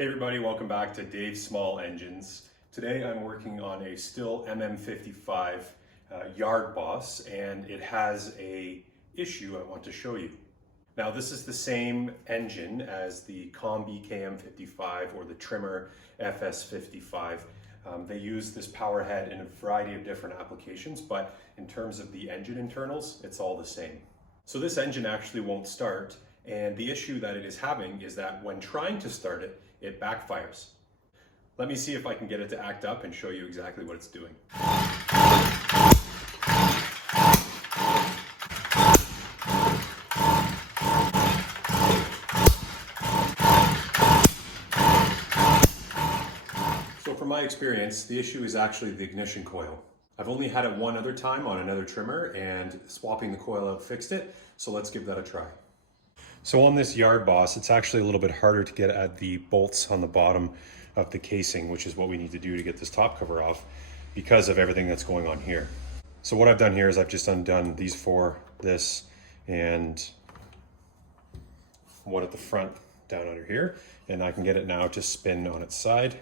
Hey everybody, welcome back to Dave's Small Engines. Today I'm working on a Stihl MM55 yard boss, and it has a issue I want to show you. Now this is the same engine as the Kombi KM55 or the Trimmer FS55. They use this power head in a variety of different applications, but in terms of the engine internals, it's all the same. So this engine actually won't start, and the issue that it is having is that when trying to start it, it backfires. Let me see if I can get it to act up and show you exactly what it's doing. So from my experience, the issue is actually the ignition coil. I've only had it one other time on another trimmer, and swapping the coil out fixed it, so let's give that a try. So on this yard boss, it's actually a little bit harder to get at the bolts on the bottom of the casing, which is what we need to do to get this top cover off because of everything that's going on here. So what I've done here is I've just undone these four, this, and one at the front down under here, and I can get it now to spin on its side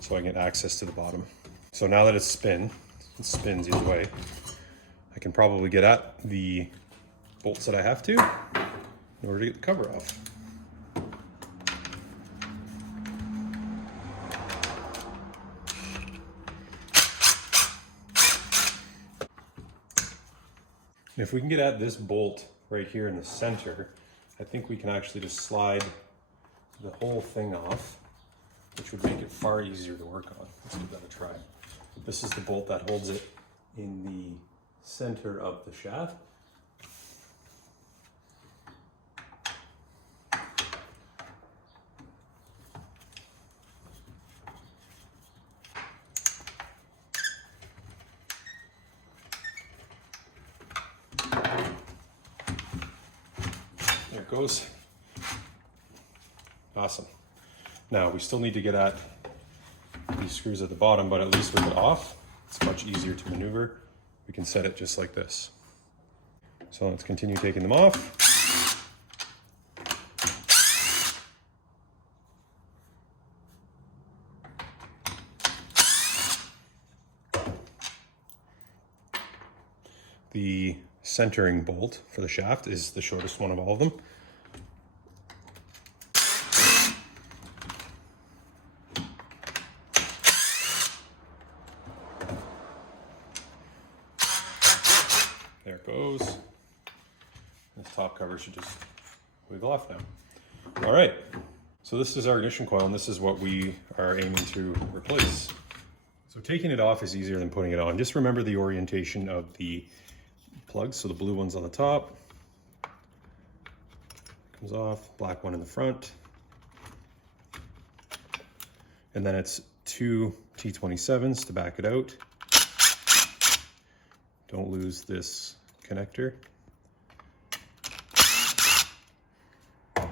so I can get access to the bottom. So now that it spins either way, I can probably get at the bolts that I have to in order to get the cover off. And if we can get at this bolt right here in the center, I think we can actually just slide the whole thing off, which would make it far easier to work on. Let's give that a try. This is the bolt that holds it in the center of the shaft. There it goes. Awesome. Now we still need to get at these screws at the bottom, but at least with it off, it's much easier to maneuver. We can set it just like this. So let's continue taking them off. The centering bolt for the shaft is the shortest one of all of them. There it goes. This top cover should just wiggle off now. All right, so this is our ignition coil, and this is what we are aiming to replace. So taking it off is easier than putting it on. Just remember the orientation of the plugs. So the blue one's on the top, comes off, black one in the front, and then it's two T27s to back it out. Don't lose this connector. And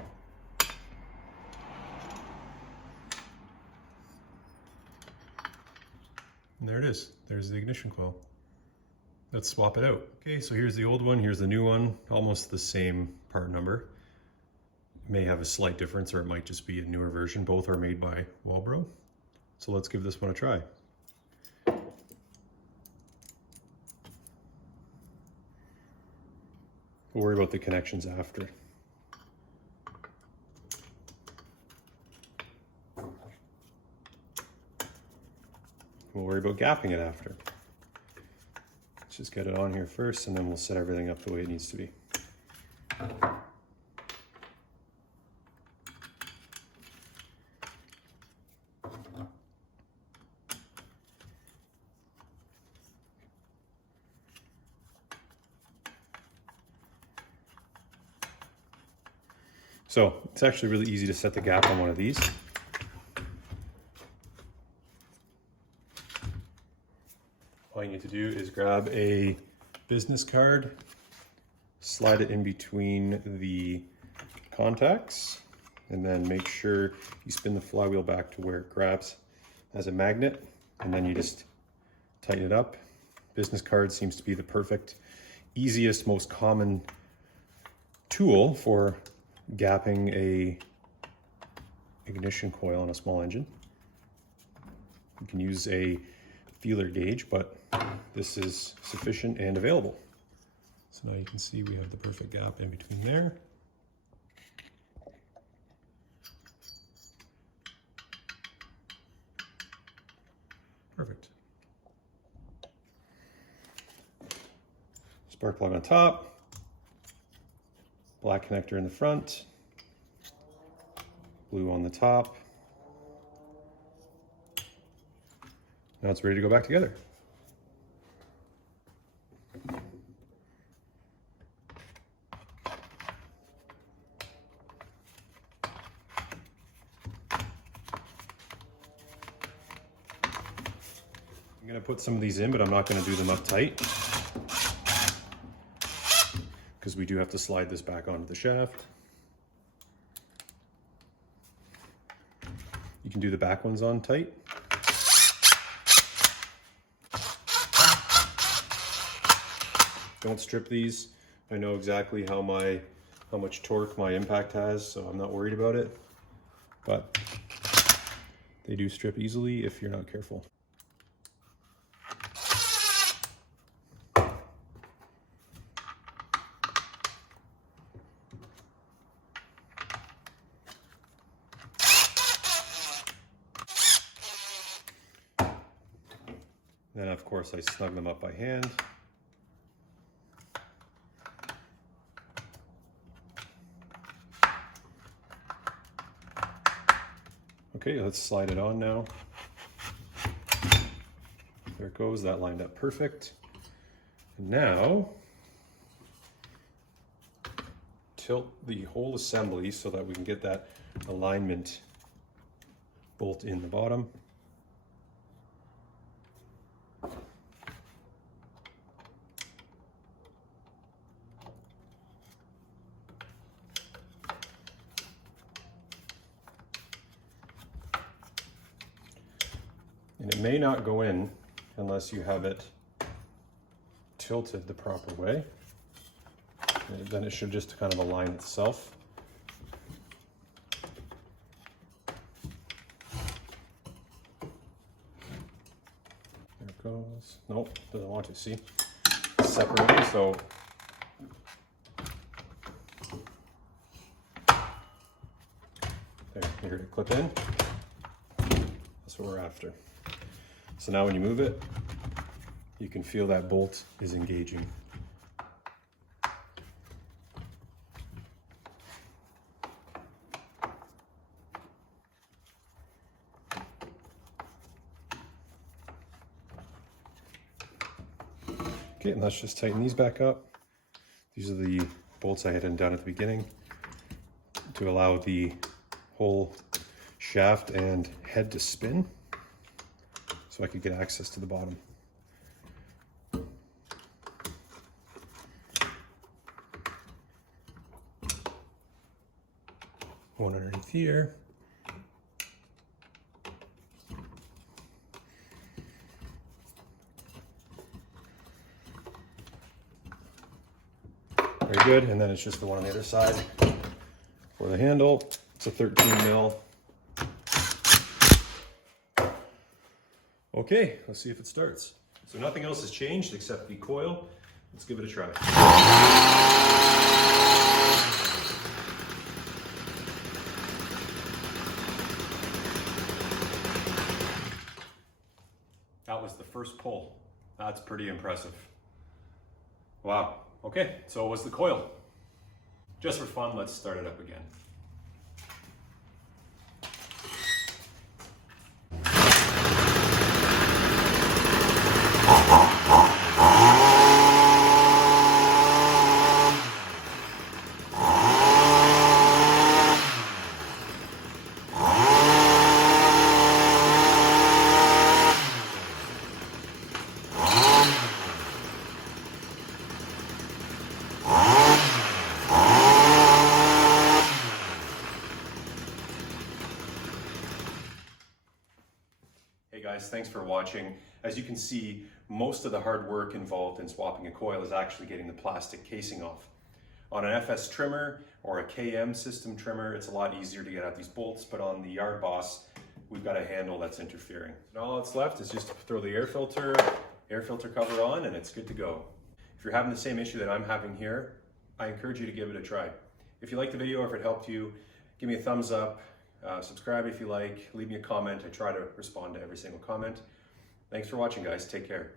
there it is. There's the ignition coil. Let's swap it out. Okay, so here's the old one, here's the new one, almost the same part number. It may have a slight difference, or it might just be a newer version. Both are made by Walbro. So let's give this one a try. We'll worry about the connections after. We'll worry about gapping it after. Let's just get it on here first, and then we'll set everything up the way it needs to be. So it's actually really easy to set the gap on one of these. All you need to do is grab a business card, slide it in between the contacts, and then make sure you spin the flywheel back to where it grabs as a magnet, and then you just tighten it up. Business card seems to be the perfect, easiest, most common tool for gapping a ignition coil on a small engine. You can use a feeler gauge, but this is sufficient and available. So now you can see we have the perfect gap in between there. Perfect. Spark plug on top, black connector in the front, blue on the top. Now it's ready to go back together. I'm going to put some of these in, but I'm not going to do them up tight because we do have to slide this back onto the shaft. You can do the back ones on tight. Don't strip these. I know exactly how much torque my impact has, so I'm not worried about it. But they do strip easily if you're not careful. Then of course I snug them up by hand. Okay, let's slide it on now. There it goes, that lined up perfect. And now, tilt the whole assembly so that we can get that alignment bolt in the bottom. And it may not go in unless you have it tilted the proper way. And then it should just kind of align itself. There it goes. Nope, doesn't want to, see? It's separated, so. There, you heard it clip in. That's what we're after. So now when you move it, you can feel that bolt is engaging. Okay, and let's just tighten these back up. These are the bolts I had undone at the beginning to allow the whole shaft and head to spin, so I could get access to the bottom. One underneath here. Very good, and then it's just the one on the other side for the handle. It's a 13 mil. Okay, let's see if it starts. So nothing else has changed except the coil. Let's give it a try. That was the first pull. That's pretty impressive. Wow. Okay, so what's the coil? Just for fun, let's start it up again. Hey guys, thanks for watching. As you can see, most of the hard work involved in swapping a coil is actually getting the plastic casing off. On an FS trimmer or a KM system trimmer, it's a lot easier to get out these bolts, but on the Yard Boss, we've got a handle that's interfering. And all that's left is just to throw the air filter cover on, and it's good to go. If you're having the same issue that I'm having here, I encourage you to give it a try. If you liked the video or if it helped you, give me a thumbs up, subscribe if you like, leave me a comment. I try to respond to every single comment. Thanks for watching, guys. Take care.